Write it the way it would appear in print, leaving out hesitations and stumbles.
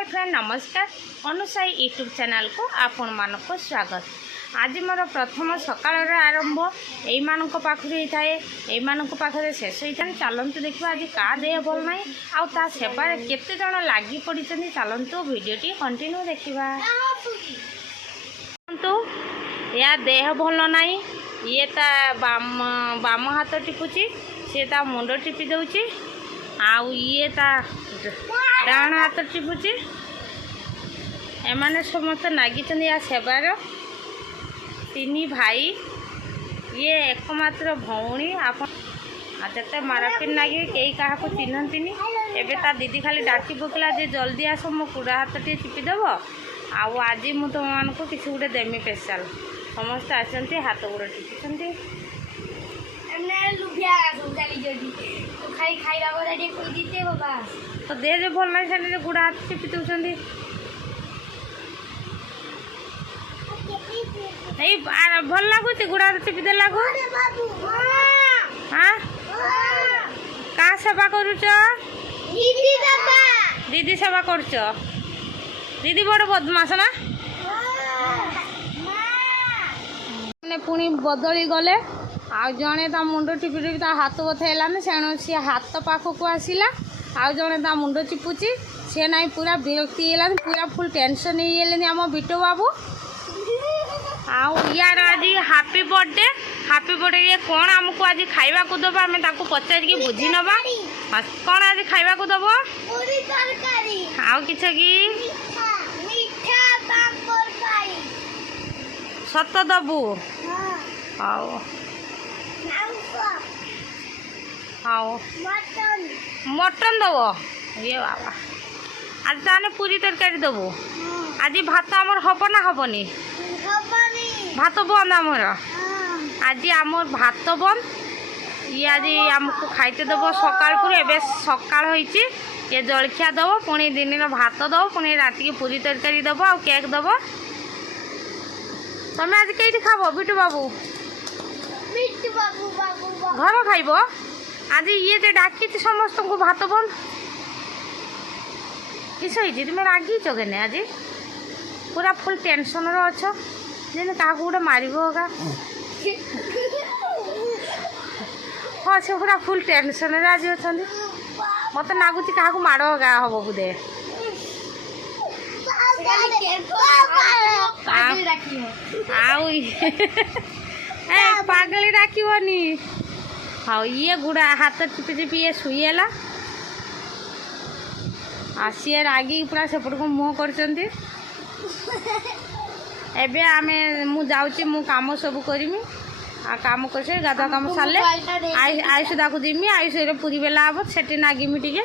Hi friend नमस्कार अनुसाई YouTube channel को आपण मानक स्वागत। आज मोर प्रथम सकाळ आरंभ यही पाखे होता है यही पाखे शेष होता है। चलतु देखा आज का देह भल ना आ सेवार केते जन लगी पड़ी चलतु भिडटी कंटिन्यू देखा। या देह भल ना ये बाम हाथ टिपुची सी मुंड टिपि दौची आउ ये डाण हाथ टिपुची एमाने समस्त नागी या सेवार तीन भाई ये एकमात्र भौणी आप जिते मारापिट लगे कई क्या चिन्हती एवं दीदी खाली डाकी पकला जे जल्दी आस मो कुड़ा हाथ टे चिपिदेव आज मु तुम मान को किसी गोटे देमी स्पेशल समस्त आसती हाथ गोड़ टिपी तो दे जो भल ना से गुड़ा हाथ टिपी दौरान भल लगुच गुड़ा हाथ टिपी देला हाँ का सेवा करुच दीदी सेवा करुच दीदी बड़ बदमाश ना पुणी बदली गले आ जड़े मुंड टिपी टिपी हाथ बथेलानी से सी हाथ पाखक आसला आ जड़े मुंड चिपुची सी ना पूरा विरक्ति है पूरा फुल टेंशन ही आम बिटू बाबू यार आज हापी बर्थडे ये कौन आमको आज खाइबा को दबा आम पचार की बुझी नवा कौन आज खाइबा को दब आउ किछ की सत दबु आओ आओ मटन दब ये बाबा आज ताने पूरी तरकारी दबु आज भात आमर हब ना हबनी भात बंद आमर आज आमर भात बंद ये आज आमको खाइते दब सकाल पूरी एवं सकाल होइची ये जलखिया दब पुणी दिन भात दब पुणी रात की पूरी तरकारी दब आ केक दब तमें आज कई खाब बिटू बाबू घर खाइब आज ये डाकी समस्त को भात बंद किस तुम्हें रागिच के आज पूरा फुल टेंशन अच्छ जेने क्या गोटे मारगा हाँ से पूरा फुल टेंशन आज अच्छा मत लगुच क्या माड़ गा हम बोधे पागली डाकनी हाँ ये गुड़ा हाथ टिपी टिपी ये शुईला सी रागी पूरा सेपट को मुँह कर एबे आमे मु जाऊँगी मु काम सब करमी आ काम कर गाधुआ काम सारे आयुष दाक देमी आयुष पूरी बेला हम से नागिमी टे